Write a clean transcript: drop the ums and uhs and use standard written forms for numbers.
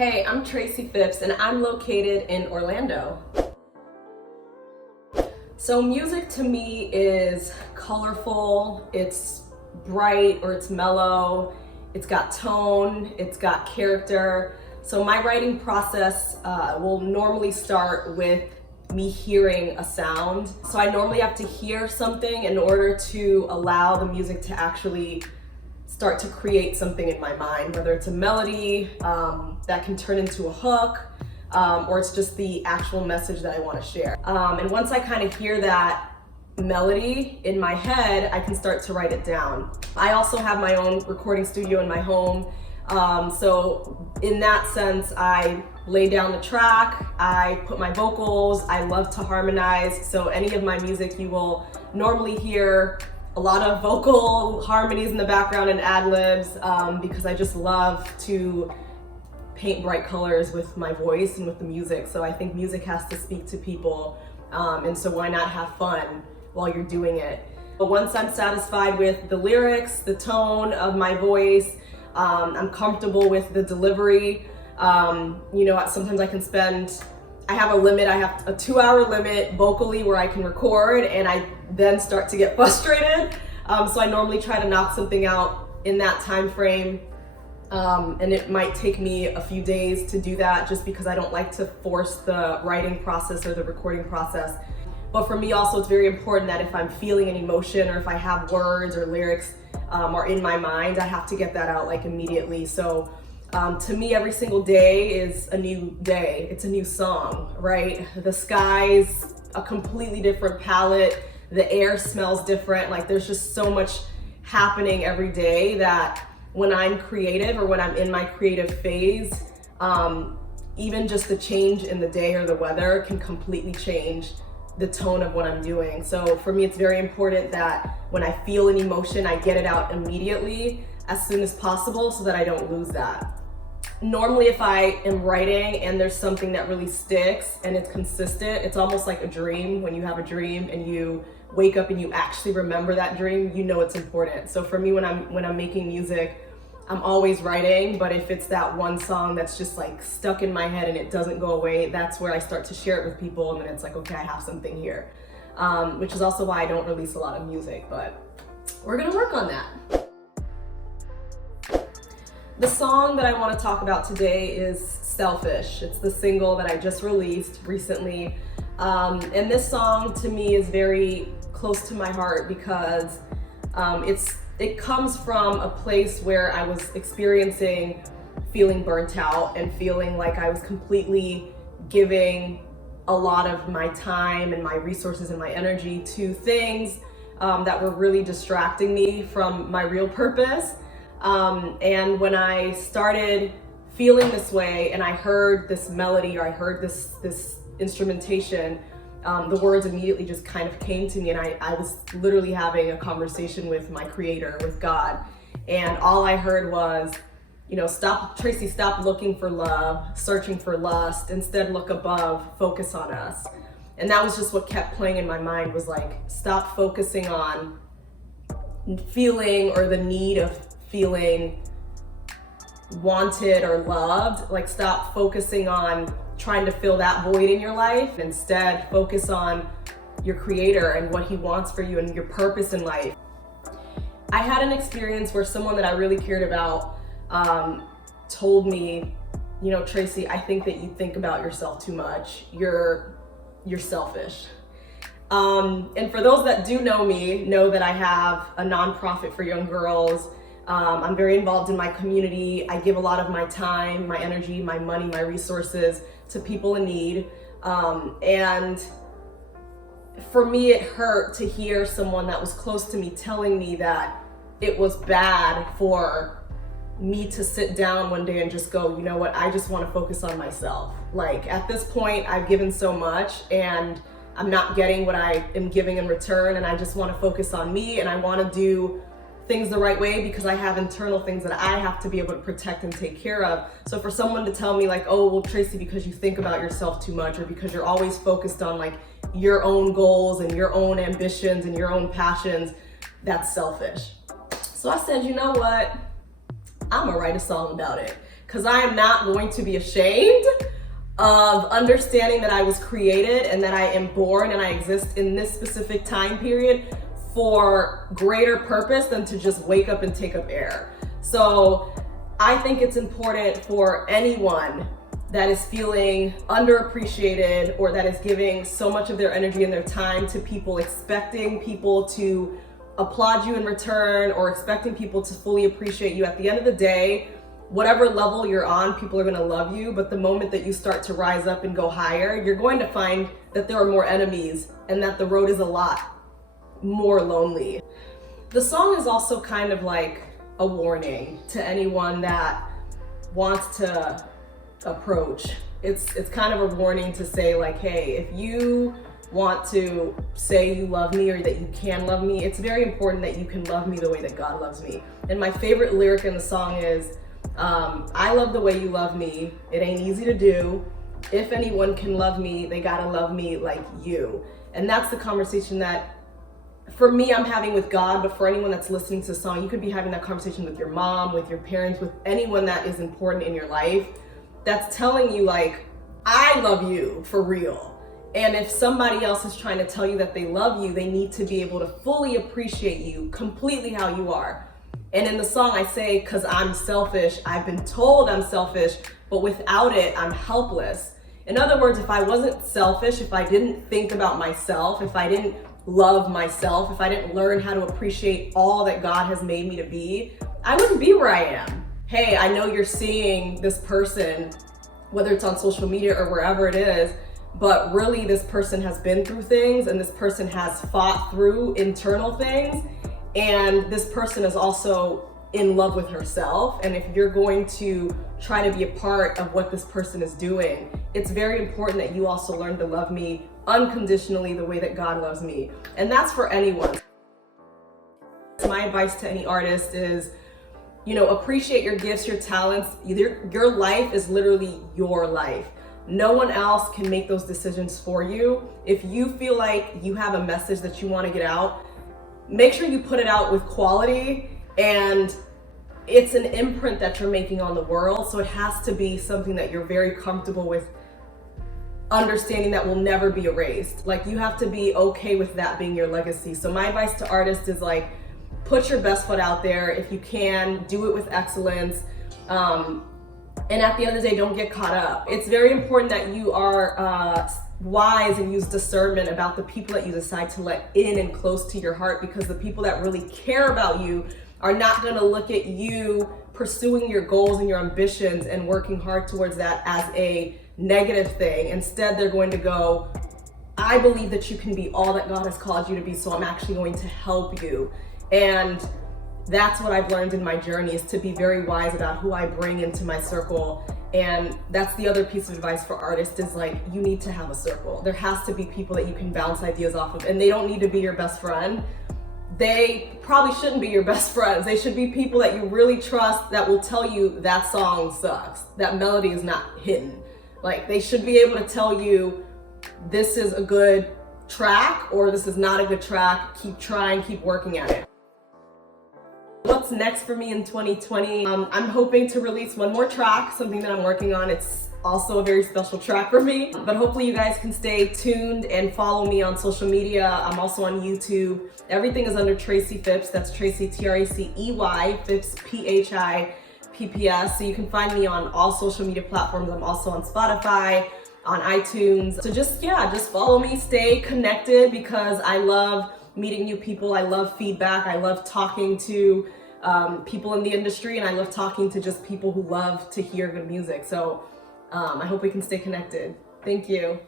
Hey, I'm Tracey Phipps and I'm located in Orlando. So music to me is colorful, it's bright or it's mellow, it's got tone, it's got character. So my writing process will normally start with me hearing a sound. So I normally have to hear something in order to allow the music to actually start to create something in my mind, whether it's a melody that can turn into a hook, or it's just the actual message that I want to share. And once I kind of hear that melody in my head, I can start to write it down. I also have my own recording studio in my home. So in that sense, I lay down the track, I put my vocals, I love to harmonize. So any of my music, you will normally hear a lot of vocal harmonies in the background and ad-libs, because I just love to paint bright colors with my voice and with the music. So I think music has to speak to people, and so why not have fun while you're doing it? But once I'm satisfied with the lyrics, the tone of my voice, I'm comfortable with the delivery. Sometimes I have a limit, I have a 2-hour limit vocally where I can record, and I then start to get frustrated. So I normally try to knock something out in that time frame. And it might take me a few days to do that just because I don't like to force the writing process or the recording process. But for me also, it's very important that if I'm feeling an emotion or if I have words or lyrics are in my mind, I have to get that out like immediately. So to me, every single day is a new day. It's a new song, right? The sky's a completely different palette. The air smells different. Like there's just so much happening every day that when I'm creative or when I'm in my creative phase, even just the change in the day or the weather can completely change the tone of what I'm doing. So for me, it's very important that when I feel an emotion, I get it out immediately as soon as possible so that I don't lose that. Normally, if I am writing and there's something that really sticks and it's consistent, it's almost like a dream. When you have a dream and you wake up and you actually remember that dream, you know it's important. So for me, when I'm making music, I'm always writing, but if it's that one song that's just like stuck in my head and it doesn't go away, that's where I start to share it with people, and then it's like, okay, I have something here. Which is also why I don't release a lot of music, but we're gonna work on that. The song that I want to talk about today is Selfishh. It's the single that I just released recently. And this song to me is very close to my heart because it comes from a place where I was experiencing feeling burnt out and feeling like I was completely giving a lot of my time and my resources and my energy to things that were really distracting me from my real purpose. And when I started feeling this way and I heard this melody or I heard this instrumentation, the words immediately just kind of came to me, and I was literally having a conversation with my creator, with God. And all I heard was, Tracey, stop looking for love, searching for lust, instead look above, focus on us. And that was just what kept playing in my mind, was like, stop focusing on feeling or the need of feeling wanted or loved. Like, stop focusing on trying to fill that void in your life. Instead, focus on your creator and what he wants for you and your purpose in life. I had an experience where someone that I really cared about told me, Tracey, I think that you think about yourself too much. You're selfish. And for those that do know me, know that I have a nonprofit for young girls. I'm very involved in my community. I give a lot of my time, my energy, my money, my resources to people in need. And for me, it hurt to hear someone that was close to me telling me that it was bad for me to sit down one day and just go, you know what, I just want to focus on myself. Like, at this point, I've given so much and I'm not getting what I am giving in return, and I just want to focus on me, and I want to do things the right way because I have internal things that I have to be able to protect and take care of. So for someone to tell me like, oh, well, Tracey, because you think about yourself too much, or because you're always focused on like your own goals and your own ambitions and your own passions, that's selfish. So I said, you know what? I'm gonna write a song about it. because I am not going to be ashamed of understanding that I was created and that I am born and I exist in this specific time period for greater purpose than to just wake up and take up air. So I think it's important for anyone that is feeling underappreciated or that is giving so much of their energy and their time to people, expecting people to applaud you in return or expecting people to fully appreciate you. At the end of the day, whatever level you're on, people are gonna love you, but the moment that you start to rise up and go higher, you're going to find that there are more enemies and that the road is a lot more lonely. The song is also kind of like a warning to anyone that wants to approach. It's kind of a warning to say like, hey, if you want to say you love me or that you can love me, it's very important that you can love me the way that God loves me. And my favorite lyric in the song is, I love the way you love me. It ain't easy to do. If anyone can love me, they gotta love me like you. And that's the conversation that, for me, I'm having with God, but for anyone that's listening to the song, you could be having that conversation with your mom, with your parents, with anyone that is important in your life that's telling you like, I love you for real. And if somebody else is trying to tell you that they love you, they need to be able to fully appreciate you completely how you are. And in the song I say, cause I'm selfish, I've been told I'm selfish, but without it, I'm helpless. In other words, if I wasn't selfish, if I didn't think about myself, if I didn't love myself, if I didn't learn how to appreciate all that God has made me to be, I wouldn't be where I am. Hey, I know you're seeing this person, whether it's on social media or wherever it is, but really this person has been through things and this person has fought through internal things, and this person is also in love with herself. And if you're going to try to be a part of what this person is doing, it's very important that you also learn to love me unconditionally the way that God loves me. And that's for anyone. My advice to any artist is, appreciate your gifts, your talents. Your life is literally your life. No one else can make those decisions for you. If you feel like you have a message that you want to get out, make sure you put it out with quality, and it's an imprint that you're making on the world. So it has to be something that you're very comfortable with understanding that will never be erased. Like, you have to be okay with that being your legacy. So my advice to artists is like, put your best foot out there. If you can, do it with excellence. And at the end of the day, don't get caught up. It's very important that you are wise and use discernment about the people that you decide to let in and close to your heart, because the people that really care about you are not gonna look at you pursuing your goals and your ambitions and working hard towards that as a negative thing. Instead, they're going to go, I believe that you can be all that God has called you to be, so I'm actually going to help you. And that's what I've learned in my journey, is to be very wise about who I bring into my circle. And that's the other piece of advice for artists, is like, you need to have a circle. There has to be people that you can bounce ideas off of, and they don't need to be your best friend. They probably shouldn't be your best friends. They should be people that you really trust, that will tell you that song sucks, that melody is not hitting. Like, they should be able to tell you this is a good track or this is not a good track. Keep trying, keep working at it. What's next for me in 2020? I'm hoping to release one more track, something that I'm working on. It's also a very special track for me, but hopefully you guys can stay tuned and follow me on social media. I'm also on YouTube. Everything is under Tracey Phipps. That's Tracey, Tracey, Phipps, Phipps. So you can find me on all social media platforms. I'm also on Spotify, on iTunes. So just follow me, stay connected, because I love meeting new people. I love feedback. I love talking to people in the industry, and I love talking to just people who love to hear good music. So I hope we can stay connected. Thank you.